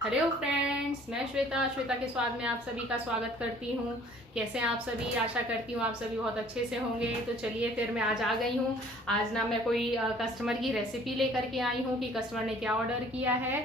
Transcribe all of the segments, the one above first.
Hello friends, मैं श्वेता के स्वाद में आप सभी का स्वागत करती हूँ। कैसे हैं आप सभी? आशा करती हूँ आप सभी बहुत अच्छे से होंगे। तो चलिए फिर मैं आज आ गई हूँ। आज ना मैं कोई कस्टमर की रेसिपी लेकर के आई हूँ कि कस्टमर ने क्या ऑर्डर किया है,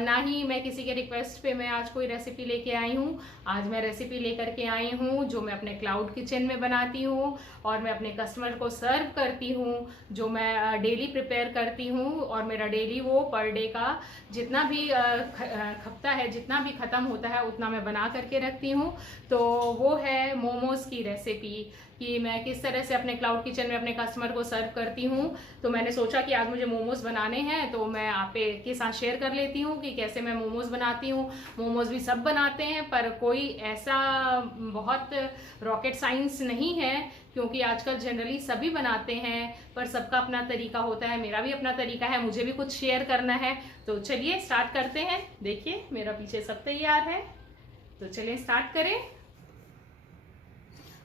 ना ही मैं किसी के रिक्वेस्ट पे मैं आज कोई रेसिपी लेके आई हूँ। आज मैं रेसिपी लेकर के आई हूँ जो मैं अपने क्लाउड किचन में बनाती हूँ और मैं अपने कस्टमर को सर्व करती हूँ, जो मैं डेली प्रिपेयर करती हूँ। और मेरा डेली वो पर डे का जितना भी खपता है, जितना भी ख़त्म होता है उतना मैं बना करके रखती हूँ। तो वो है मोमोज़ की रेसिपी कि मैं किस तरह से अपने क्लाउड किचन में अपने कस्टमर को सर्व करती हूँ। तो मैंने सोचा कि आज मुझे मोमोज़ बनाने हैं तो मैं आप के साथ शेयर कर लेती हूँ कि कैसे मैं मोमोज़ बनाती हूँ। मोमोज़ भी सब बनाते हैं पर कोई ऐसा बहुत रॉकेट साइंस नहीं है, क्योंकि आजकल जनरली सभी बनाते हैं पर सबका अपना तरीका होता है। मेरा भी अपना तरीका है, मुझे भी कुछ शेयर करना है। तो चलिए स्टार्ट करते हैं। देखिए मेरा पीछे सब तैयार है, तो चलिए स्टार्ट करें।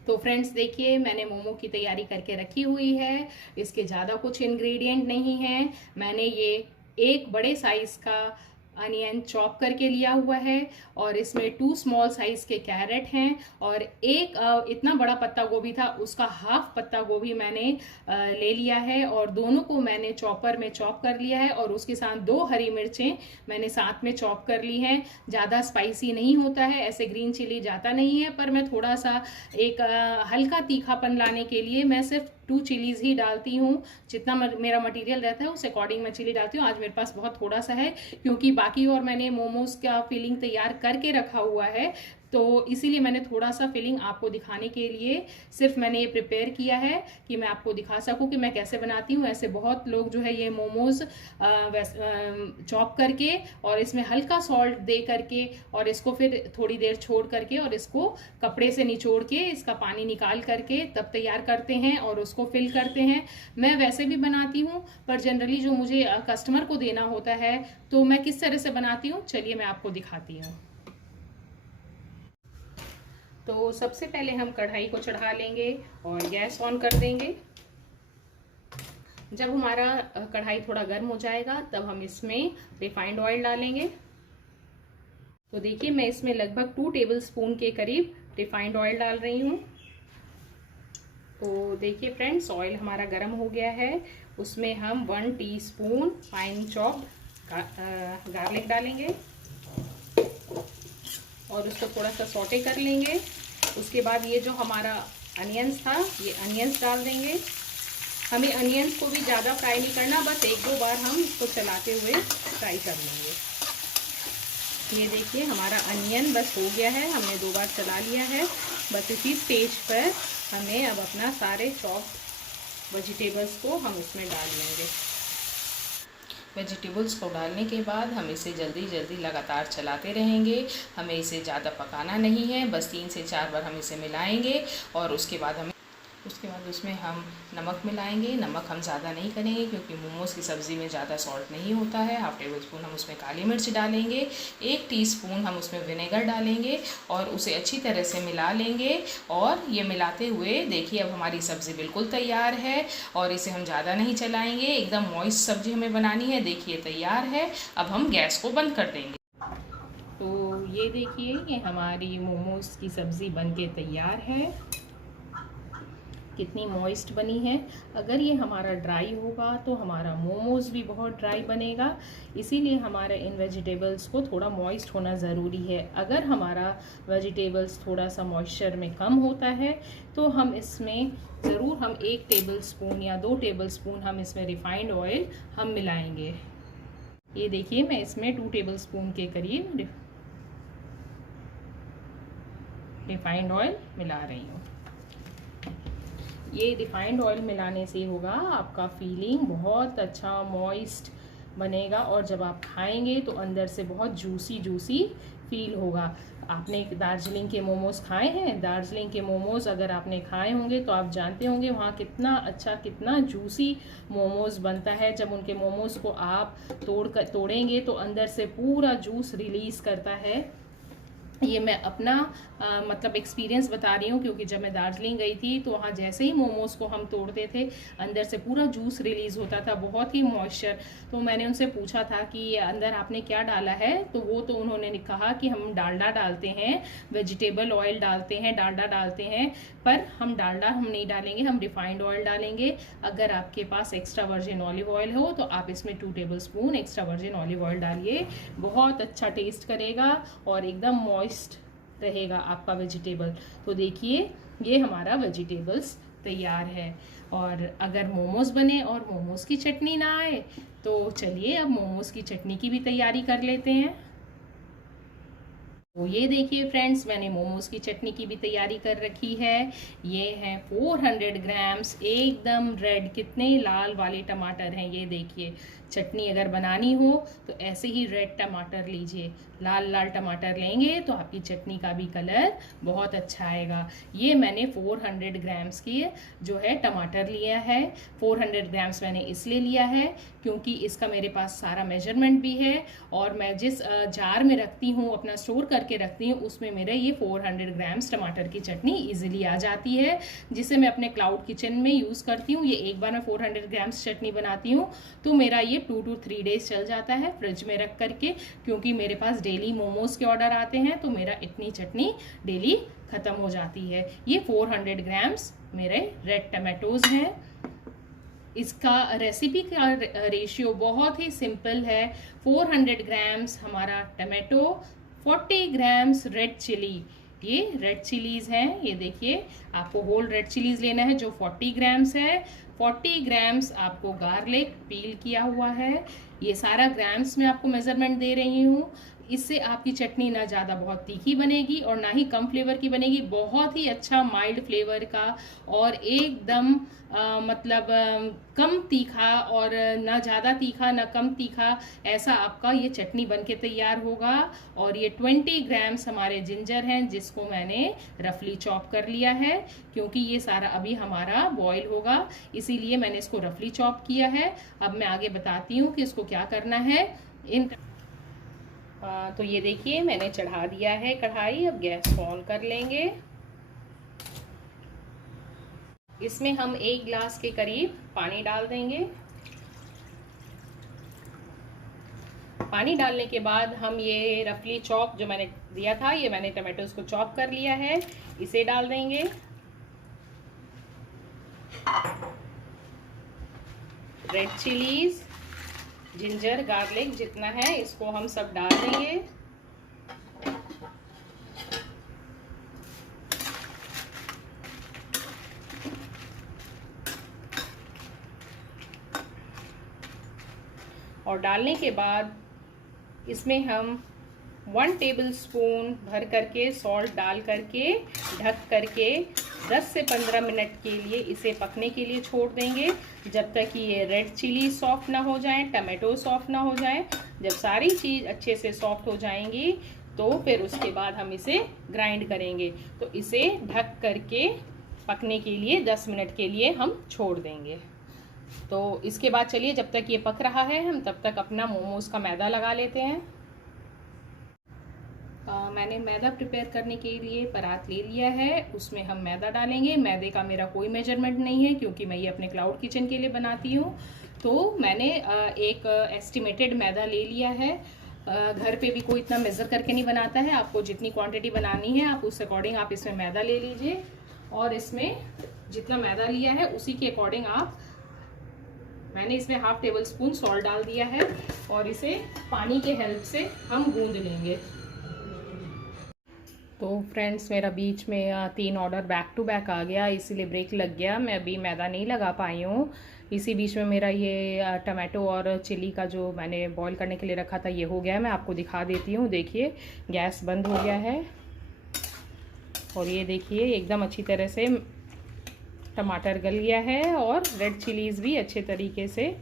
तो फ्रेंड्स देखिए मैंने मोमो की तैयारी करके रखी हुई है। इसके ज़्यादा कुछ इंग्रेडिएंट नहीं है। मैंने ये एक बड़े साइज़ का अनियन चॉप करके लिया हुआ है और इसमें 2 स्मॉल साइज़ के कैरेट हैं और एक इतना बड़ा पत्ता गोभी था, उसका हाफ पत्ता गोभी मैंने ले लिया है और दोनों को मैंने चॉपर में चॉप कर लिया है और उसके साथ 2 हरी मिर्चें मैंने साथ में चॉप कर ली हैं। ज़्यादा स्पाइसी नहीं होता है, ऐसे ग्रीन चिली जाता नहीं है, पर मैं थोड़ा सा एक हल्का तीखापन लाने के लिए मैं सिर्फ 2 चिलीज़ ही डालती हूँ। जितना मेरा मटेरियल रहता है उस अकॉर्डिंग मैं चिली डालती हूँ। आज मेरे पास बहुत थोड़ा सा है क्योंकि बाकी और मैंने मोमोज़ का फिलिंग तैयार करके रखा हुआ है, तो इसीलिए मैंने थोड़ा सा फिलिंग आपको दिखाने के लिए सिर्फ मैंने ये प्रिपेयर किया है कि मैं आपको दिखा सकूं कि मैं कैसे बनाती हूँ। ऐसे बहुत लोग जो है ये मोमोज़ चॉप करके और इसमें हल्का सॉल्ट दे करके और इसको फिर थोड़ी देर छोड़ करके और इसको कपड़े से निचोड़ के इसका पानी निकाल करके तब तैयार करते हैं और उसको फिल करते हैं। मैं वैसे भी बनाती हूँ पर जनरली जो मुझे कस्टमर को देना होता है तो मैं किस तरह से बनाती हूँ चलिए मैं आपको दिखाती हूँ। तो सबसे पहले हम कढ़ाई को चढ़ा लेंगे और गैस ऑन कर देंगे। जब हमारा कढ़ाई थोड़ा गर्म हो जाएगा तब हम इसमें रिफाइंड ऑयल डालेंगे। तो देखिए मैं इसमें लगभग 2 टेबलस्पून के करीब रिफाइंड ऑयल डाल रही हूँ। तो देखिए फ्रेंड्स ऑयल हमारा गर्म हो गया है, उसमें हम 1 टीस्पून फाइन चॉप्ड गार्लिक डालेंगे और उसको थोड़ा सा सौटे कर लेंगे। उसके बाद ये जो हमारा अनियंस था ये अनियंस डाल देंगे। हमें अनियंस को भी ज़्यादा फ्राई नहीं करना, बस 1-2 बार हम इसको चलाते हुए फ्राई कर लेंगे। ये देखिए हमारा अनियन बस हो गया है, हमने 2 बार चला लिया है। बस इसी स्टेज पर हमें अब अपना सारे चॉप्ड वेजिटेबल्स को हम इसमें डाल लेंगे। वेजिटेबल्स को डालने के बाद हम इसे जल्दी जल्दी लगातार चलाते रहेंगे। हमें इसे ज़्यादा पकाना नहीं है, बस 3 से 4 बार हम इसे मिलाएंगे और उसके बाद उसमें हम नमक मिलाएंगे। नमक हम ज़्यादा नहीं करेंगे क्योंकि मोमोज़ की सब्ज़ी में ज़्यादा सॉल्ट नहीं होता है। 1/2 टेबलस्पून हम उसमें काली मिर्च डालेंगे, 1 टीस्पून हम उसमें विनेगर डालेंगे और उसे अच्छी तरह से मिला लेंगे। और ये मिलाते हुए देखिए अब हमारी सब्ज़ी बिल्कुल तैयार है और इसे हम ज़्यादा नहीं चलाएँगे, एकदम मॉइस्ट सब्ज़ी हमें बनानी है। देखिए तैयार है, अब हम गैस को बंद कर देंगे। तो ये देखिए ये हमारी मोमोज़ की सब्ज़ी बन के तैयार है, कितनी मॉइस्ट बनी है। अगर ये हमारा ड्राई होगा तो हमारा मोमोज़ भी बहुत ड्राई बनेगा, इसीलिए हमारे इन वेजिटेबल्स को थोड़ा मॉइस्ट होना ज़रूरी है। अगर हमारा वेजिटेबल्स थोड़ा सा मॉइस्चर में कम होता है तो हम इसमें ज़रूर हम 1 टेबलस्पून या 2 टेबलस्पून हम इसमें रिफाइंड ऑयल हम मिलाएंगे। ये देखिए मैं इसमें 2 टेबलस्पून के करीब रिफाइंड ऑयल मिला रही हूँ। ये रिफाइंड ऑयल मिलाने से होगा आपका फीलिंग बहुत अच्छा मॉइस्ट बनेगा और जब आप खाएंगे तो अंदर से बहुत जूसी जूसी फील होगा। आपने दार्जिलिंग के मोमोज़ खाए हैं? दार्जिलिंग के मोमोज़ अगर आपने खाए होंगे तो आप जानते होंगे वहाँ कितना अच्छा कितना जूसी मोमोज़ बनता है। जब उनके मोमोज़ को आप तोड़ेंगे तो अंदर से पूरा जूस रिलीज़ करता है। ये मैं अपना मतलब एक्सपीरियंस बता रही हूँ, क्योंकि जब मैं दार्जिलिंग गई थी तो वहाँ जैसे ही मोमोज़ को हम तोड़ते थे अंदर से पूरा जूस रिलीज़ होता था, बहुत ही मॉइस्चर। तो मैंने उनसे पूछा था कि अंदर आपने क्या डाला है, तो उन्होंने कहा कि हम डालडा डालते हैं, वेजिटेबल ऑयल डालते हैं, डालडा डालते हैं, पर हम डालडा हम नहीं डालेंगे, हम रिफाइंड ऑयल डालेंगे। अगर आपके पास एक्स्ट्रा वर्जिन ऑलिव ऑयल हो तो आप इसमें 2 table spoon extra virgin olive oil डालिए, बहुत अच्छा टेस्ट करेगा और एकदम मॉइस्ट रहेगा आपका वेजिटेबल। तो देखिए ये हमारा वेजिटेबल्स तैयार है। और अगर मोमोज बने और मोमोज की चटनी ना आए तो चलिए अब मोमोज की चटनी की भी तैयारी कर लेते हैं। तो ये देखिए फ्रेंड्स, मैंने मोमोज की चटनी की भी तैयारी कर रखी है। ये है 400 ग्राम्स एकदम रेड, कितने लाल वाले टमाटर हैं ये देखिए। चटनी अगर बनानी हो तो ऐसे ही रेड टमाटर लीजिए, लाल लाल टमाटर लेंगे तो आपकी चटनी का भी कलर बहुत अच्छा आएगा। ये मैंने 400 ग्राम्स की जो है टमाटर लिया है। 400 ग्राम्स मैंने इसलिए लिया है क्योंकि इसका मेरे पास सारा मेजरमेंट भी है, और मैं जिस जार में रखती हूँ, अपना स्टोर करके रखती हूँ, उसमें मेरे ये 400 ग्राम्स टमाटर की चटनी इजीली आ जाती है, जिसे मैं अपने क्लाउड किचन में यूज़ करती हूँ। ये एक बार मैं 400 ग्राम्स चटनी बनाती हूँ तो मेरा ये 2 to 3 डेज चल जाता है फ्रिज में रख करके, क्योंकि मेरे पास डेली मोमोज के ऑर्डर आते हैं तो मेरा इतनी चटनी डेली ख़त्म हो जाती है। ये 400 ग्राम्स मेरे रेड टमाटोज हैं। इसका रेसिपी का रेशियो बहुत ही सिंपल है। 400 ग्राम्स हमारा टमाटो, 40 ग्राम्स रेड चिली, ये रेड चिलीज़ हैं, ये देखिए आपको होल रेड चिलीज़ लेना है जो 40 ग्राम्स है। 40 ग्राम्स आपको गार्लिक पील किया हुआ है। ये सारा ग्राम्स में आपको मेज़रमेंट दे रही हूँ। इससे आपकी चटनी ना ज़्यादा बहुत तीखी बनेगी और ना ही कम फ्लेवर की बनेगी, बहुत ही अच्छा माइल्ड फ्लेवर का और एकदम मतलब कम तीखा, और ना ज़्यादा तीखा ना कम तीखा, ऐसा आपका ये चटनी बनके तैयार होगा। और ये 20 ग्राम्स हमारे जिंजर हैं जिसको मैंने रफली चॉप कर लिया है, क्योंकि ये सारा अभी हमारा बॉईल होगा, इसीलिए मैंने इसको रफली चॉप किया है। अब मैं आगे बताती हूँ कि इसको क्या करना है। तो ये देखिए मैंने चढ़ा दिया है कढ़ाई, अब गैस ऑन कर लेंगे। इसमें हम 1 गिलास के करीब पानी डाल देंगे। पानी डालने के बाद हम ये रफली चॉप जो मैंने दिया था, ये मैंने टमाटोज को चॉप कर लिया है, इसे डाल देंगे। रेड चिलीज, जिंजर, गार्लिक जितना है इसको हम सब डाल देंगे। और डालने के बाद इसमें हम 1 टेबल स्पून भर करके सॉल्ट डाल करके ढक करके 10 से 15 मिनट के लिए इसे पकने के लिए छोड़ देंगे, जब तक कि ये रेड चिली सॉफ्ट ना हो जाए, टमाटो सॉफ्ट ना हो जाए। जब सारी चीज़ अच्छे से सॉफ्ट हो जाएंगी तो फिर उसके बाद हम इसे ग्राइंड करेंगे। तो इसे ढक करके पकने के लिए 10 मिनट के लिए हम छोड़ देंगे। तो इसके बाद चलिए जब तक ये पक रहा है हम तब तक अपना मोमोज का मैदा लगा लेते हैं। मैंने मैदा प्रिपेयर करने के लिए परात ले लिया है, उसमें हम मैदा डालेंगे। मैदे का मेरा कोई मेजरमेंट नहीं है क्योंकि मैं ये अपने क्लाउड किचन के लिए बनाती हूँ। तो मैंने एक एस्टिमेटेड मैदा ले लिया है। घर पे भी कोई इतना मेज़र करके नहीं बनाता है, आपको जितनी क्वांटिटी बनानी है आप उस अकॉर्डिंग आप इसमें मैदा ले लीजिए, और इसमें जितना मैदा लिया है उसी के अकॉर्डिंग मैंने इसमें 1/2 टेबल स्पून सॉल्ट डाल दिया है, और इसे पानी के हेल्प से हम गूंद लेंगे। तो फ्रेंड्स मेरा बीच में 3 ऑर्डर बैक टू बैक आ गया, इसीलिए ब्रेक लग गया, मैं अभी मैदा नहीं लगा पाई हूँ। इसी बीच में मेरा ये टमाटो और चिली का जो मैंने बॉईल करने के लिए रखा था ये हो गया है। मैं आपको दिखा देती हूँ, देखिए गैस बंद हो गया है, और ये देखिए एकदम अच्छी तरह से टमाटर गल गया है और रेड चिलीज़ भी अच्छे तरीके से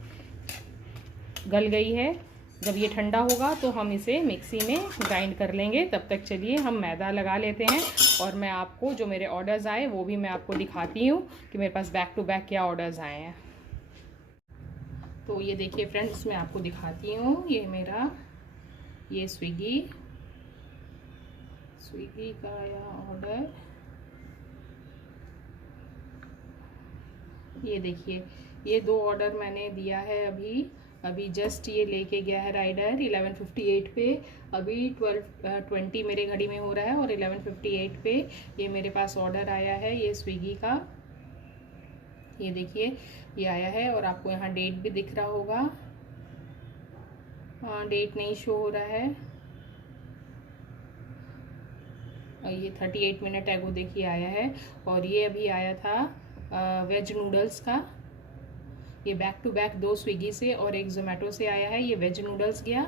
गल गई है। जब ये ठंडा होगा तो हम इसे मिक्सी में ग्राइंड कर लेंगे। तब तक चलिए हम मैदा लगा लेते हैं, और मैं आपको जो मेरे ऑर्डर्स आए वो भी मैं आपको दिखाती हूँ कि मेरे पास बैक टू बैक क्या ऑर्डर्स आए हैं। तो ये देखिए फ्रेंड्स मैं आपको दिखाती हूँ, ये मेरा ये स्विगी स्विगी का आया ऑर्डर, ये देखिए ये 2 ऑर्डर मैंने दिया है अभी जस्ट ये लेके गया है राइडर 11:58 पे। अभी 12:20 मेरे घड़ी में हो रहा है और 11:58 पे ये मेरे पास ऑर्डर आया है, ये स्विगी का। ये देखिए ये आया है और आपको यहाँ डेट भी दिख रहा होगा। हाँ, डेट नहीं शो हो रहा है। और ये 38 मिनट एगो देखिए आया है। और ये अभी आया था वेज नूडल्स का। ये बैक टू बैक 2 स्विगी से और 1 जोमेटो से आया है। ये वेज नूडल्स गया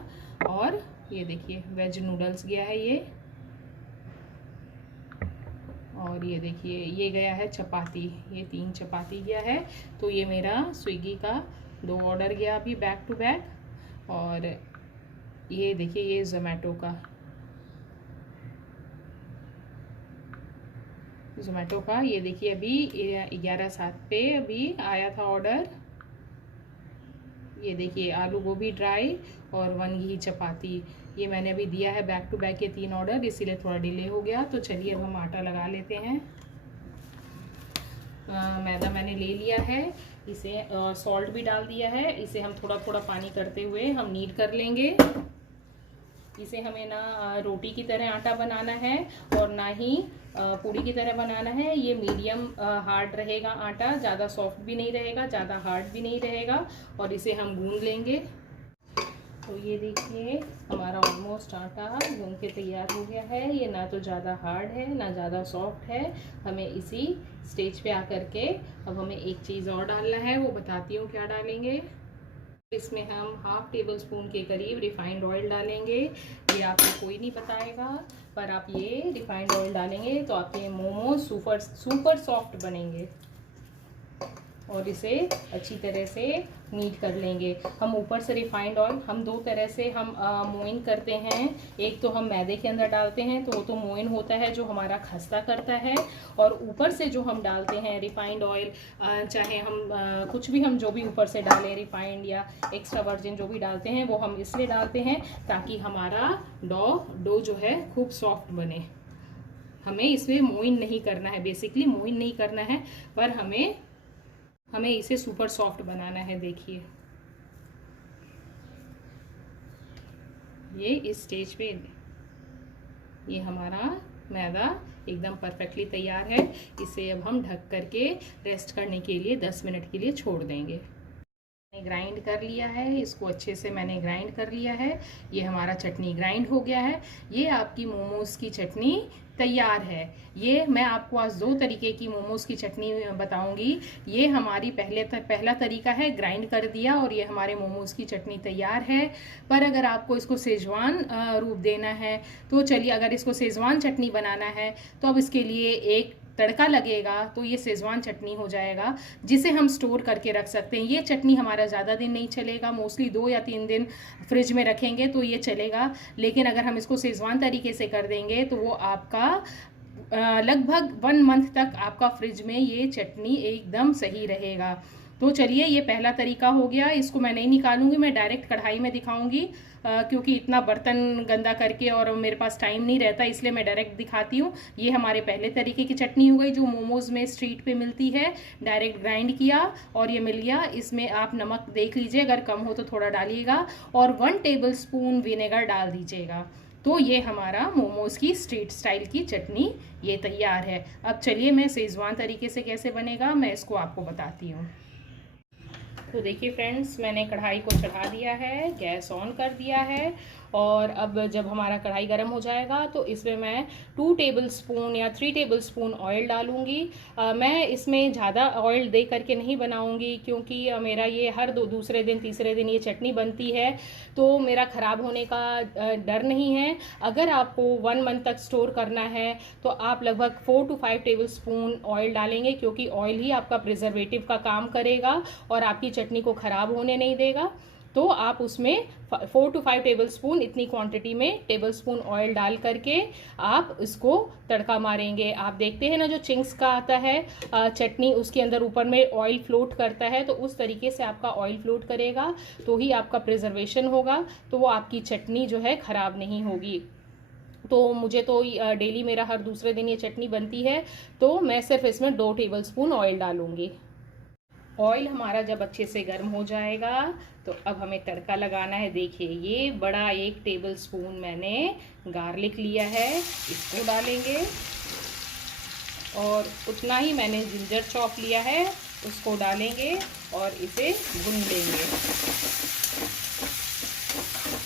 और ये देखिए वेज नूडल्स गया है ये। और ये देखिए ये गया है चपाती, ये 3 चपाती गया है। तो ये मेरा स्विगी का 2 ऑर्डर गया अभी बैक टू बैक। और ये देखिए ये जोमेटो का ये देखिए अभी 11:07 पे अभी आया था ऑर्डर। ये देखिए आलू गोभी ड्राई और 1 घी चपाती, ये मैंने अभी दिया है बैक टू बैक ये 3 ऑर्डर, इसीलिए थोड़ा डिले हो गया। तो चलिए अब हम आटा लगा लेते हैं। मैदा मैंने ले लिया है, इसे सॉल्ट भी डाल दिया है। इसे हम थोड़ा थोड़ा पानी करते हुए हम नीड कर लेंगे। इसे हमें ना रोटी की तरह आटा बनाना है और ना ही पूड़ी की तरह बनाना है। ये मीडियम हार्ड रहेगा आटा, ज़्यादा सॉफ्ट भी नहीं रहेगा, ज़्यादा हार्ड भी नहीं रहेगा। और इसे हम गूंद लेंगे। तो ये देखिए हमारा ऑलमोस्ट आटा गूंद के तैयार हो गया है। ये ना तो ज़्यादा हार्ड है ना ज़्यादा सॉफ्ट है। हमें इसी स्टेज पे आकर के अब हमें एक चीज़ और डालना है, वो बताती हूँ क्या डालेंगे। इसमें हम 1/2 टेबल स्पून के करीब रिफाइंड ऑयल डालेंगे। ये आपको कोई नहीं बताएगा, पर आप ये रिफाइंड ऑयल डालेंगे तो आपके मोमोज सुपर सॉफ्ट बनेंगे। और इसे अच्छी तरह से नीट कर लेंगे। हम ऊपर से रिफाइंड ऑयल हम 2 तरह से हम मोइन करते हैं। एक तो हम मैदे के अंदर डालते हैं तो वो तो मोइन होता है जो हमारा खस्ता करता है। और ऊपर से जो हम डालते हैं रिफाइंड ऑयल, चाहे हम कुछ भी हम जो भी ऊपर से डालें रिफाइंड या एक्स्ट्रा वर्जिन जो भी डालते हैं वो हम इसलिए डालते हैं ताकि हमारा डो जो है खूब सॉफ्ट बने। हमें इसमें मोइन नहीं करना है, बेसिकली मोइन नहीं करना है, पर हमें इसे सुपर सॉफ्ट बनाना है। देखिए ये इस स्टेज पे ये हमारा मैदा एकदम परफेक्टली तैयार है। इसे अब हम ढक करके रेस्ट करने के लिए 10 मिनट के लिए छोड़ देंगे। ग्राइंड कर लिया है, इसको अच्छे से मैंने ग्राइंड कर लिया है। ये हमारा चटनी ग्राइंड हो गया है। ये आपकी मोमोज की चटनी तैयार है। ये मैं आपको आज 2 तरीके की मोमोज की चटनी बताऊंगी। ये हमारी पहला तरीका है, ग्राइंड कर दिया और ये हमारे मोमोज की चटनी तैयार है। पर अगर आपको इसको सेजवान रूप देना है तो चलिए, अगर इसको सेजवान चटनी बनाना है तो अब इसके लिए एक तड़का लगेगा, तो ये सेजवान चटनी हो जाएगा जिसे हम स्टोर करके रख सकते हैं। ये चटनी हमारा ज़्यादा दिन नहीं चलेगा, मोस्टली 2 या 3 दिन फ्रिज में रखेंगे तो ये चलेगा। लेकिन अगर हम इसको सेजवान तरीके से कर देंगे तो वो आपका लगभग 1 मंथ तक आपका फ्रिज में ये चटनी एकदम सही रहेगा। तो चलिए ये पहला तरीका हो गया। इसको मैं नहीं निकालूंगी, मैं डायरेक्ट कढ़ाई में दिखाऊंगी क्योंकि इतना बर्तन गंदा करके और मेरे पास टाइम नहीं रहता, इसलिए मैं डायरेक्ट दिखाती हूँ। ये हमारे पहले तरीके की चटनी हो गई जो मोमोज में स्ट्रीट पे मिलती है। डायरेक्ट ग्राइंड किया और ये मिल गया। इसमें आप नमक देख लीजिए, अगर कम हो तो थोड़ा डालिएगा और 1 टेबल स्पून विनेगर डाल दीजिएगा। तो ये हमारा मोमोज की स्ट्रीट स्टाइल की चटनी ये तैयार है। अब चलिए मैं शेजवान तरीके से कैसे बनेगा मैं इसको आपको बताती हूँ। तो देखिए फ्रेंड्स, मैंने कढ़ाई को चढ़ा दिया है, गैस ऑन कर दिया है और अब जब हमारा कढ़ाई गर्म हो जाएगा तो इसमें मैं 2 टेबल स्पून या 3 टेबल स्पून ऑयल डालूंगी। मैं इसमें ज़्यादा ऑयल दे करके नहीं बनाऊंगी क्योंकि मेरा ये हर दूसरे दिन तीसरे दिन ये चटनी बनती है तो मेरा ख़राब होने का डर नहीं है। अगर आपको 1 मंथ तक स्टोर करना है तो आप लगभग 4 to 5 टेबल स्पून ऑयल डालेंगे क्योंकि ऑयल ही आपका प्रिजर्वेटिव का काम करेगा और आपकी चटनी को ख़राब होने नहीं देगा। तो आप उसमें 4 to 5 टेबल स्पून इतनी क्वांटिटी में टेबल स्पून ऑयल डाल करके आप इसको तड़का मारेंगे। आप देखते हैं ना जो चिंग्स का आता है चटनी, उसके अंदर ऊपर में ऑयल फ्लोट करता है, तो उस तरीके से आपका ऑयल फ्लोट करेगा तो ही आपका प्रिजर्वेशन होगा, तो वो आपकी चटनी जो है ख़राब नहीं होगी। तो मुझे तो डेली मेरा हर दूसरे दिन ये चटनी बनती है, तो मैं सिर्फ इसमें 2 टेबलस्पून ऑयल डालूँगी। ऑयल हमारा जब अच्छे से गर्म हो जाएगा तो अब हमें तड़का लगाना है। देखिए ये बड़ा 1 टेबलस्पून मैंने गार्लिक लिया है, इसको डालेंगे, और उतना ही मैंने जिंजर चॉप लिया है, उसको डालेंगे और इसे भून लेंगे।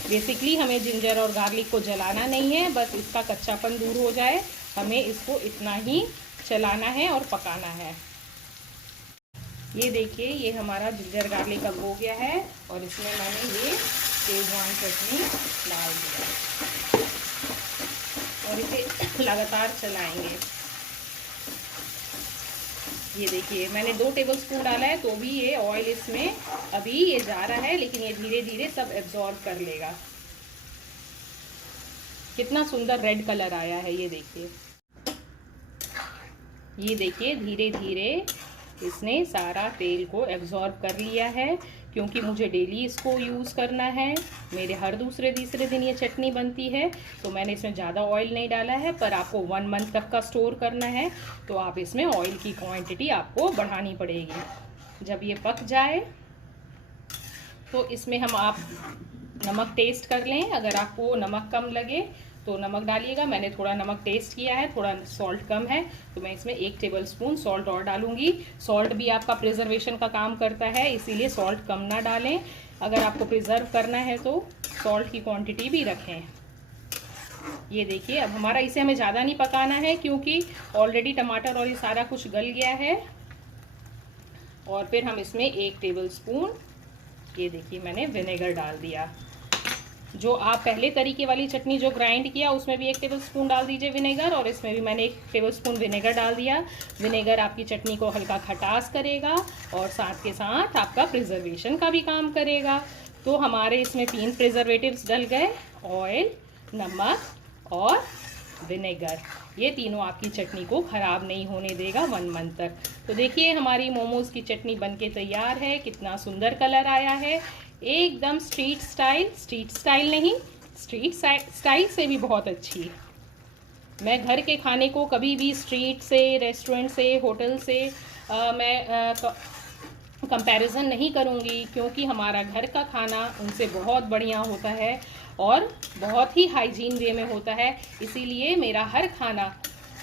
बेसिकली हमें जिंजर और गार्लिक को जलाना नहीं है, बस इसका कच्चापन दूर हो जाए, हमें इसको इतना ही चलाना है और पकाना है। ये देखिए ये हमारा जिंजर गार्लिक अब हो गया है और इसमें मैंने ये शेजवान चटनी डाल दिया और इसे लगातार चलाएंगे। ये देखिए मैंने 2 टेबलस्पून डाला है, तो भी ये ऑयल इसमें अभी ये जा रहा है, लेकिन ये धीरे धीरे सब एब्जॉर्ब कर लेगा। कितना सुंदर रेड कलर आया है, ये देखिए। ये देखिए धीरे धीरे इसने सारा तेल को एब्जॉर्ब कर लिया है, क्योंकि मुझे डेली इसको यूज़ करना है। मेरे हर दूसरे तीसरे दिन ये चटनी बनती है, तो मैंने इसमें ज़्यादा ऑयल नहीं डाला है। पर आपको 1 मंथ तक का स्टोर करना है, तो आप इसमें ऑयल की क्वांटिटी आपको बढ़ानी पड़ेगी। जब ये पक जाए तो इसमें आप नमक टेस्ट कर लें। अगर आपको नमक कम लगे तो नमक डालिएगा। मैंने थोड़ा नमक टेस्ट किया है, थोड़ा सॉल्ट कम है, तो मैं इसमें 1 टेबलस्पून सॉल्ट और डालूंगी। सॉल्ट भी आपका प्रिजर्वेशन का काम करता है, इसीलिए सॉल्ट कम ना डालें। अगर आपको प्रिजर्व करना है तो सॉल्ट की क्वांटिटी भी रखें। ये देखिए अब हमारा इसे हमें ज़्यादा नहीं पकाना है, क्योंकि ऑलरेडी टमाटर और ये सारा कुछ गल गया है। और फिर हम इसमें 1 टेबलस्पून ये देखिए मैंने विनेगर डाल दिया। जो आप पहले तरीके वाली चटनी जो ग्राइंड किया उसमें भी 1 टेबलस्पून डाल दीजिए विनेगर, और इसमें भी मैंने 1 टेबलस्पून विनेगर डाल दिया। विनेगर आपकी चटनी को हल्का खटास करेगा और साथ के साथ आपका प्रिजर्वेशन का भी काम करेगा। तो हमारे इसमें 3 प्रिजर्वेटिव्स डल गए, ऑयल, नमक और विनेगर। ये तीनों आपकी चटनी को ख़राब नहीं होने देगा 1 मंथ तक। तो देखिए हमारी मोमोज़ की चटनी बनके तैयार है। कितना सुंदर कलर आया है, एकदम स्ट्रीट स्टाइल नहीं, स्ट्रीट स्टाइल से भी बहुत अच्छी। मैं घर के खाने को कभी भी स्ट्रीट से, रेस्टोरेंट से, होटल से मैं कंपैरिजन नहीं करूँगी, क्योंकि हमारा घर का खाना उनसे बहुत बढ़िया होता है और बहुत ही हाइजीन वे में होता है। इसीलिए मेरा हर खाना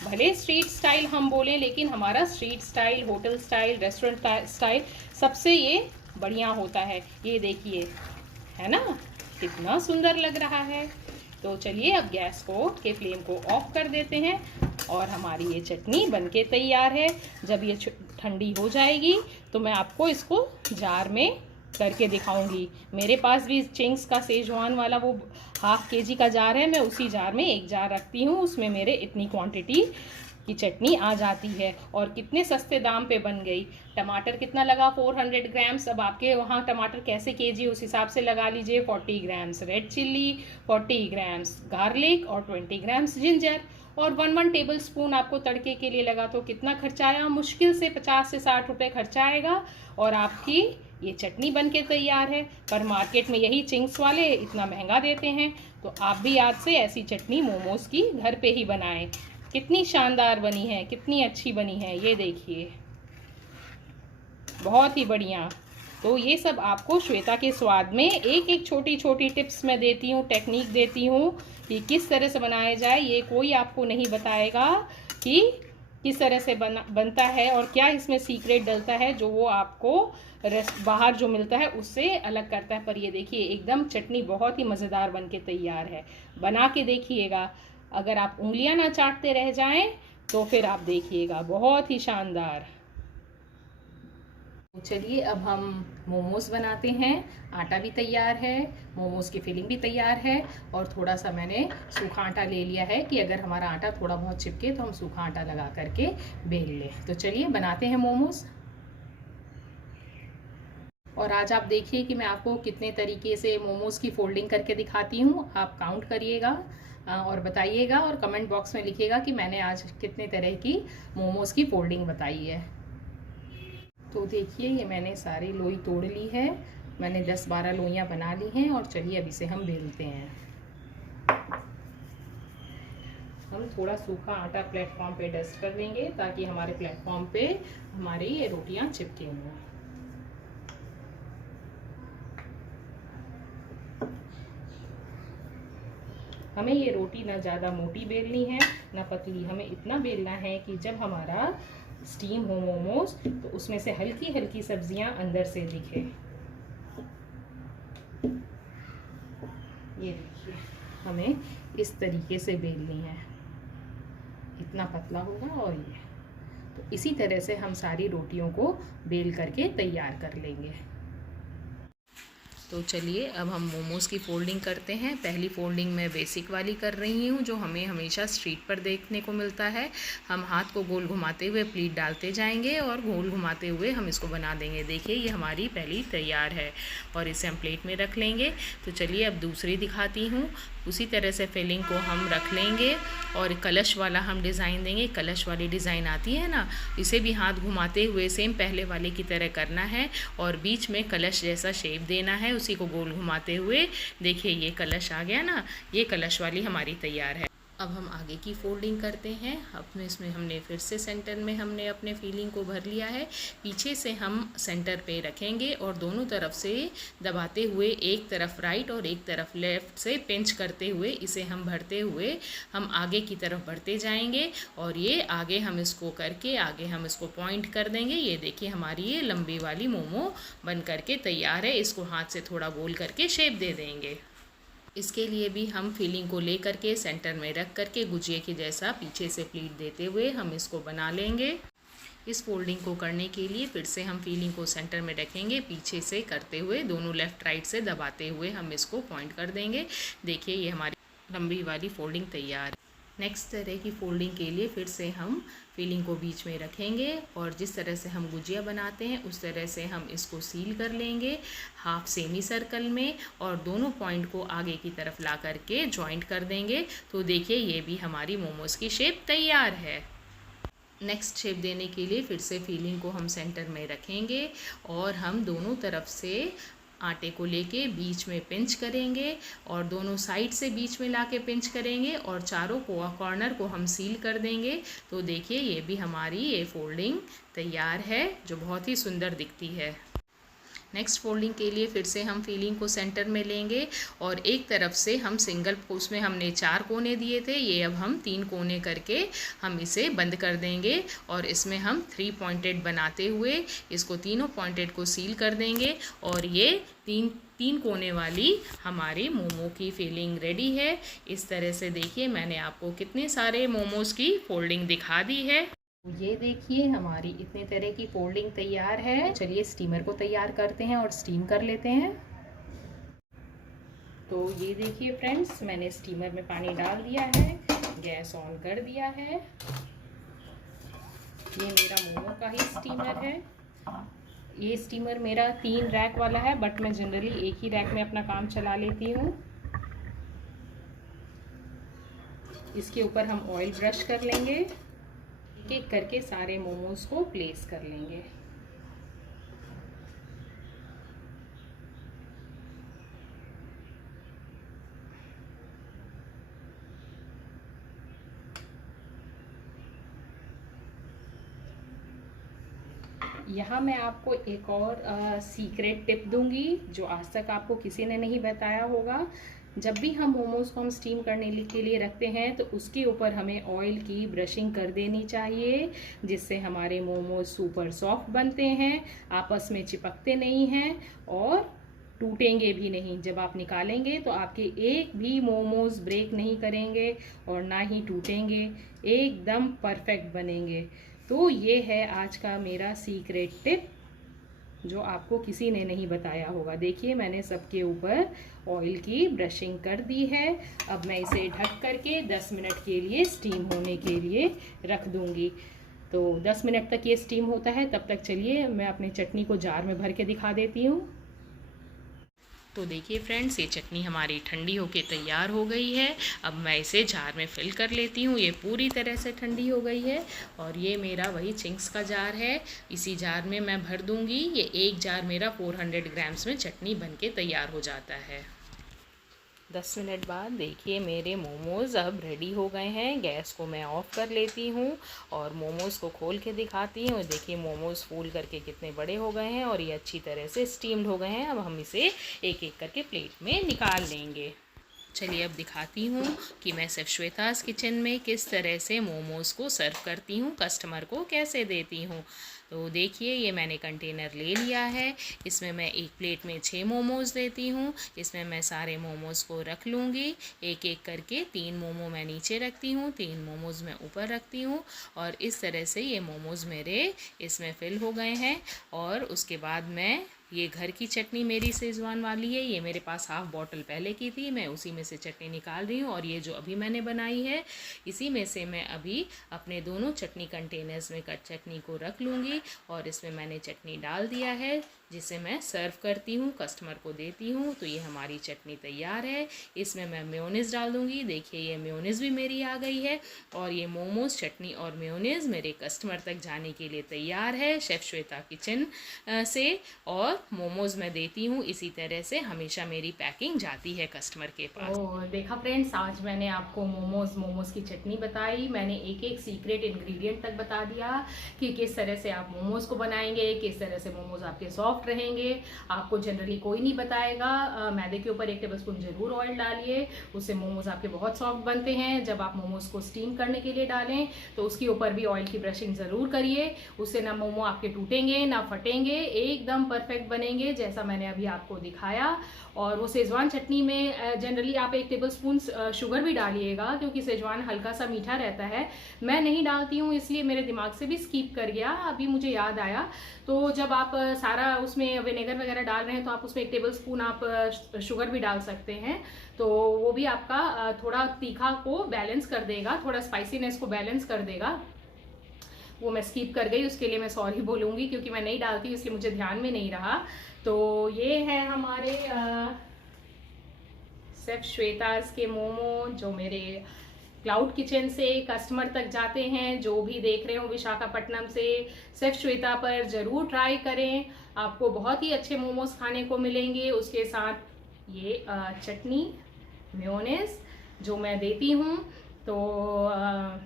भले स्ट्रीट स्टाइल हम बोलें, लेकिन हमारा street style, hotel style, restaurant style सबसे ये बढ़िया होता है। ये देखिए है ना कितना सुंदर लग रहा है। तो चलिए अब गैस के फ्लेम को ऑफ कर देते हैं और हमारी ये चटनी बनके तैयार है। जब ये ठंडी हो जाएगी तो मैं आपको इसको जार में करके दिखाऊंगी। मेरे पास भी चिंग्स का सेजवान वाला वो ½ kg का जार है, मैं उसी जार में 1 जार रखती हूँ। उसमें मेरे इतनी क्वांटिटी की चटनी आ जाती है और कितने सस्ते दाम पे बन गई। टमाटर कितना लगा, 400 ग्राम्स। अब आपके वहाँ टमाटर कैसे केजी उस हिसाब से लगा लीजिए। 40 grams red chilli, 40 grams garlic और 20 ग्राम्स जिंजर, और 1 टेबल स्पून आपको तड़के के लिए लगा। तो कितना खर्चा आया, मुश्किल से 50 से 60 रुपये खर्चा आएगा और आपकी ये चटनी बनके तैयार है। पर मार्केट में यही चिंग्स वाले इतना महंगा देते हैं। तो आप भी आज से ऐसी चटनी मोमोज़ की घर पे ही बनाएं। कितनी शानदार बनी है, कितनी अच्छी बनी है, ये देखिए बहुत ही बढ़िया। तो ये सब आपको श्वेता के स्वाद में एक एक छोटी छोटी टिप्स मैं देती हूँ, टेक्निक देती हूँ कि किस तरह से बनाया जाए। ये कोई आपको नहीं बताएगा कि किस तरह से बनता है और क्या इसमें सीक्रेट डलता है, जो वो आपको बाहर जो मिलता है उससे अलग करता है। पर ये देखिए एकदम चटनी बहुत ही मज़ेदार बनके तैयार है। बना के देखिएगा, अगर आप उंगलियां ना चाटते रह जाएं तो फिर आप देखिएगा, बहुत ही शानदार। चलिए अब हम मोमोज़ बनाते हैं। आटा भी तैयार है, मोमोज़ की फिलिंग भी तैयार है, और थोड़ा सा मैंने सूखा आटा ले लिया है कि अगर हमारा आटा थोड़ा बहुत चिपके तो हम सूखा आटा लगा करके बेल लें। तो चलिए बनाते हैं मोमोज़। और आज आप देखिए कि मैं आपको कितने तरीके से मोमोज़ की फोल्डिंग करके दिखाती हूँ। आप काउंट करिएगा और बताइएगा और कमेंट बॉक्स में लिखिएगा कि मैंने आज कितने तरह की मोमोज़ की फोल्डिंग बताई है। तो देखिए ये मैंने सारी लोई तोड़ ली है, मैंने 10-12 लोइयाँ बना ली हैं। और चलिए अब इसे हम बेलते हैं। हम थोड़ा सूखा आटा प्लेटफॉर्म पे डस्ट कर देंगे ताकि हमारे प्लेटफॉर्म पे हमारी ये रोटियां चिपकी हुई। हमें ये रोटी ना ज़्यादा मोटी बेलनी है ना पतली, हमें इतना बेलना है कि जब हमारा स्टीम हो मोमोज तो उसमें से हल्की हल्की सब्जियां अंदर से दिखे। ये देखिए, हमें इस तरीके से बेलनी है, इतना पतला होगा। और ये तो इसी तरह से हम सारी रोटियों को बेल करके तैयार कर लेंगे। तो चलिए अब हम मोमोज़ की फ़ोल्डिंग करते हैं। पहली फ़ोल्डिंग मैं बेसिक वाली कर रही हूँ जो हमें हमेशा स्ट्रीट पर देखने को मिलता है। हम हाथ को गोल घुमाते हुए प्लीट डालते जाएंगे और गोल घुमाते हुए हम इसको बना देंगे। देखिए ये हमारी पहली तैयार है और इसे हम प्लेट में रख लेंगे। तो चलिए अब दूसरी दिखाती हूँ। उसी तरह से फिलिंग को हम रख लेंगे और कलश वाला हम डिज़ाइन देंगे। कलश वाली डिज़ाइन आती है ना, इसे भी हाथ घुमाते हुए सेम पहले वाले की तरह करना है और बीच में कलश जैसा शेप देना है, उसी को गोल घुमाते हुए। देखिए ये कलश आ गया ना, ये कलश वाली हमारी तैयार है। अब हम आगे की फोल्डिंग करते हैं। अपने इसमें हमने फिर से सेंटर में हमने अपने फीलिंग को भर लिया है। पीछे से हम सेंटर पे रखेंगे और दोनों तरफ से दबाते हुए, एक तरफ राइट और एक तरफ लेफ़्ट से पिंच करते हुए इसे हम भरते हुए हम आगे की तरफ बढ़ते जाएंगे। और ये आगे हम इसको करके आगे हम इसको पॉइंट कर देंगे। ये देखिए हमारी ये लंबी वाली मोमो बन करके तैयार है। इसको हाथ से थोड़ा गोल करके शेप दे देंगे। इसके लिए भी हम फीलिंग को ले करके सेंटर में रख करके गुजिया के जैसा पीछे से प्लीट देते हुए हम इसको बना लेंगे। इस फोल्डिंग को करने के लिए फिर से हम फीलिंग को सेंटर में रखेंगे, पीछे से करते हुए दोनों लेफ़्ट राइट से दबाते हुए हम इसको पॉइंट कर देंगे। देखिए ये हमारी लंबी वाली फोल्डिंग तैयार है। नेक्स्ट तरह की फोल्डिंग के लिए फिर से हम फीलिंग को बीच में रखेंगे और जिस तरह से हम गुजिया बनाते हैं उस तरह से हम इसको सील कर लेंगे हाफ सेमी सर्कल में और दोनों पॉइंट को आगे की तरफ ला करके जॉइंट कर देंगे। तो देखिए ये भी हमारी मोमोज़ की शेप तैयार है। नेक्स्ट शेप देने के लिए फिर से फीलिंग को हम सेंटर में रखेंगे और हम दोनों तरफ से आटे को लेके बीच में पिंच करेंगे और दोनों साइड से बीच में लाके पिंच करेंगे और चारों कॉर्नर को हम सील कर देंगे। तो देखिए ये भी हमारी ये फोल्डिंग तैयार है जो बहुत ही सुंदर दिखती है। नेक्स्ट फोल्डिंग के लिए फिर से हम फीलिंग को सेंटर में लेंगे और एक तरफ से हम सिंगल, उसमें हमने 4 कोने दिए थे, ये अब हम 3 कोने करके हम इसे बंद कर देंगे और इसमें हम 3 पॉइंटेड बनाते हुए इसको तीनों पॉइंटेड को सील कर देंगे और ये तीन कोने वाली हमारी मोमो की फीलिंग रेडी है। इस तरह से देखिए मैंने आपको कितने सारे मोमोज़ की फोल्डिंग दिखा दी है। ये देखिए हमारी इतने तरह की फोल्डिंग तैयार है। चलिए स्टीमर को तैयार करते हैं और स्टीम कर लेते हैं। तो ये देखिए फ्रेंड्स, मैंने स्टीमर में पानी डाल दिया है, गैस ऑन कर दिया है। ये मेरा मोमो का ही स्टीमर है। ये स्टीमर मेरा 3 रैक वाला है बट मैं जनरली एक ही रैक में अपना काम चला लेती हूँ। इसके ऊपर हम ऑयल ब्रश कर लेंगे, एक करके सारे मोमोज को प्लेस कर लेंगे। यहाँ मैं आपको एक और सीक्रेट टिप दूंगी जो आज तक आपको किसी ने नहीं बताया होगा। जब भी हम मोमोज़ को हम स्टीम करने के लिए रखते हैं तो उसके ऊपर हमें ऑयल की ब्रशिंग कर देनी चाहिए, जिससे हमारे मोमोज़ सुपर सॉफ्ट बनते हैं, आपस में चिपकते नहीं हैं और टूटेंगे भी नहीं। जब आप निकालेंगे तो आपके एक भी मोमोज़ ब्रेक नहीं करेंगे और ना ही टूटेंगे, एकदम परफेक्ट बनेंगे। तो ये है आज का मेरा सीक्रेट टिप जो आपको किसी ने नहीं बताया होगा। देखिए मैंने सबके ऊपर ऑयल की ब्रशिंग कर दी है। अब मैं इसे ढक करके 10 मिनट के लिए स्टीम होने के लिए रख दूंगी। तो 10 मिनट तक ये स्टीम होता है, तब तक चलिए मैं अपने चटनी को जार में भर के दिखा देती हूँ। तो देखिए फ्रेंड्स, ये चटनी हमारी ठंडी होके तैयार हो गई है। अब मैं इसे जार में फिल कर लेती हूँ। ये पूरी तरह से ठंडी हो गई है और ये मेरा वही चिंग्स का जार है, इसी जार में मैं भर दूँगी। ये एक जार मेरा 400 ग्राम्स में चटनी बन के तैयार हो जाता है। 10 मिनट बाद देखिए मेरे मोमोज़ अब रेडी हो गए हैं। गैस को मैं ऑफ़ कर लेती हूँ और मोमोज़ को खोल के दिखाती हूँ। देखिए मोमोज़ फूल करके कितने बड़े हो गए हैं और ये अच्छी तरह से स्टीम्ड हो गए हैं। अब हम इसे एक एक करके प्लेट में निकाल लेंगे। चलिए अब दिखाती हूँ कि मैं शेफ़ श्वेताज़ किचन में किस तरह से मोमोज़ को सर्व करती हूँ, कस्टमर को कैसे देती हूँ। तो देखिए ये मैंने कंटेनर ले लिया है। इसमें मैं एक प्लेट में 6 मोमोज़ देती हूँ। इसमें मैं सारे मोमोज़ को रख लूँगी एक एक करके। 3 मोमो मैं नीचे रखती हूँ, 3 मोमोज़ मैं ऊपर रखती हूँ और इस तरह से ये मोमोज़ मेरे इसमें फिल हो गए हैं। और उसके बाद मैं ये घर की चटनी मेरी सेजवान वाली है, ये मेरे पास हाफ़ बॉटल पहले की थी, मैं उसी में से चटनी निकाल रही हूँ। और ये जो अभी मैंने बनाई है इसी में से मैं अभी अपने दोनों चटनी कंटेनर्स में कट चटनी को रख लूँगी और इसमें मैंने चटनी डाल दिया है जिसे मैं सर्व करती हूँ, कस्टमर को देती हूँ। तो ये हमारी चटनी तैयार है। इसमें मैं मेयोनीज़ डाल दूँगी। देखिए ये मेयोनीज़ भी मेरी आ गई है और ये मोमोज़ चटनी और मेयोनीज़ मेरे कस्टमर तक जाने के लिए तैयार है शेफ़ श्वेता किचन से। और मोमोज़ मैं देती हूँ इसी तरह से, हमेशा मेरी पैकिंग जाती है कस्टमर के पास। देखा फ्रेंड्स, आज मैंने आपको मोमोज़ की चटनी बताई। मैंने एक एक सीक्रेट इंग्रेडिएंट तक बता दिया कि किस तरह से आप मोमोज़ को बनाएंगे, किस तरह से मोमोज़ आपके सॉफ्ट रहेंगे। आपको जनरली कोई नहीं बताएगा। मैदे के ऊपर 1 टेबलस्पून ज़रूर ऑयल डालिए, उससे मोमोज़ आपके बहुत सॉफ्ट बनते हैं। जब आप मोमोज़ को स्टीम करने के लिए डालें तो उसके ऊपर भी ऑयल की ब्रशिंग ज़रूर करिए। उससे ना मोमो आपके टूटेंगे ना फटेंगे, एकदम परफेक्ट बनेंगे जैसा मैंने अभी आपको दिखाया। और वो सेजवान चटनी में जनरली आप 1 टेबलस्पून शुगर भी डालिएगा क्योंकि सेजवान हल्का सा मीठा रहता है। मैं नहीं डालती हूँ इसलिए मेरे दिमाग से भी स्किप कर गया, अभी मुझे याद आया। तो जब आप सारा उसमें विनेगर वगैरह डाल रहे हैं तो आप उसमें 1 टेबलस्पून आप शुगर भी डाल सकते हैं। तो वो भी आपका थोड़ा तीखा को बैलेंस कर देगा, थोड़ा स्पाइसीनेस को बैलेंस कर देगा। वो मैं स्किप कर गई, उसके लिए मैं सॉरी बोलूँगी क्योंकि मैं नहीं डालती इसलिए मुझे ध्यान में नहीं रहा। तो ये है हमारे शेफ़ श्वेताज़ के मोमो जो मेरे क्लाउड किचन से कस्टमर तक जाते हैं। जो भी देख रहे हो विशाखापट्टनम से, शेफ़ श्वेता पर ज़रूर ट्राई करें, आपको बहुत ही अच्छे मोमोज़ खाने को मिलेंगे। उसके साथ ये चटनी मेयोनीज़ जो मैं देती हूँ। तो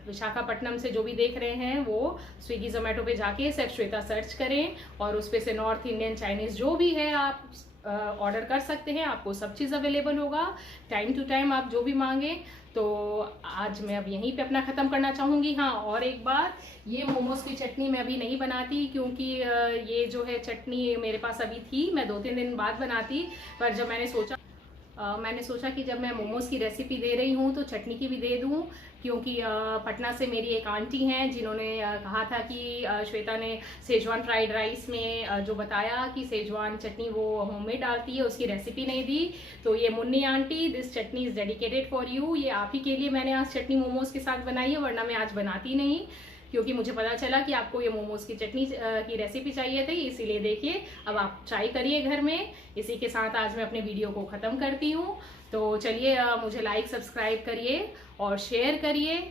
विशाखापट्टनम से जो भी देख रहे हैं वो स्विगी जोमेटो पे जाके शेफ़ श्वेता सर्च करें और उस पे से नॉर्थ इंडियन चाइनीज़ जो भी है आप ऑर्डर कर सकते हैं। आपको सब चीज़ अवेलेबल होगा टाइम टू टाइम, आप जो भी मांगे। तो आज मैं अब यहीं पे अपना ख़त्म करना चाहूँगी। हाँ, और एक बार, ये मोमोज़ की चटनी मैं अभी नहीं बनाती क्योंकि ये जो है चटनी मेरे पास अभी थी, मैं 2-3 दिन बाद बनाती। पर जब मैंने सोचा कि जब मैं मोमोज़ की रेसिपी दे रही हूँ तो चटनी की भी दे दूँ क्योंकि पटना से मेरी एक आंटी हैं जिन्होंने कहा था कि श्वेता ने सेजवान फ्राइड राइस में जो बताया कि सेजवान चटनी वो होममेड डालती है, उसकी रेसिपी नहीं दी। तो ये Munni aunty, this chutney is dedicated for you. ये आप ही के लिए मैंने आज चटनी मोमोज़ के साथ बनाई है, वरना मैं आज बनाती नहीं क्योंकि मुझे पता चला कि आपको ये मोमोज़ की चटनी की रेसिपी चाहिए थी। इसीलिए देखिए अब आप ट्राई करिए घर में। इसी के साथ आज मैं अपने वीडियो को ख़त्म करती हूँ। तो चलिए मुझे लाइक सब्सक्राइब करिए और शेयर करिए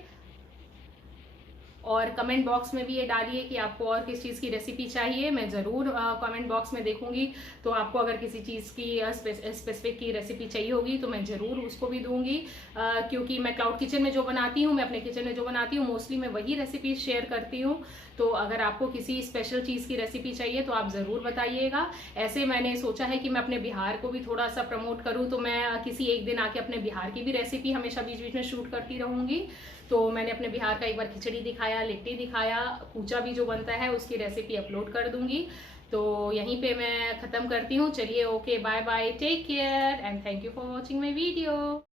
और कमेंट बॉक्स में भी ये डालिए कि आपको और किस चीज़ की रेसिपी चाहिए। मैं ज़रूर कमेंट बॉक्स में देखूंगी। तो आपको अगर किसी चीज़ की स्पेसिफिक की रेसिपी चाहिए होगी तो मैं ज़रूर उसको भी दूंगी क्योंकि मैं क्लाउड किचन में जो बनाती हूँ, मैं अपने किचन में जो बनाती हूँ मोस्टली मैं वही रेसिपी शेयर करती हूँ। तो अगर आपको किसी स्पेशल चीज़ की रेसिपी चाहिए तो आप ज़रूर बताइएगा। ऐसे मैंने सोचा है कि मैं अपने बिहार को भी थोड़ा सा प्रमोट करूँ, तो मैं किसी एक दिन आके अपने बिहार की भी रेसिपी हमेशा बीच बीच में शूट करती रहूँगी। तो मैंने अपने बिहार का एक बार खिचड़ी दिखाया, लिट्टी दिखाया, कूचा भी जो बनता है उसकी रेसिपी अपलोड कर दूंगी। तो यहीं पे मैं ख़त्म करती हूँ। चलिए, okay, bye bye, take care and thank you for watching my video.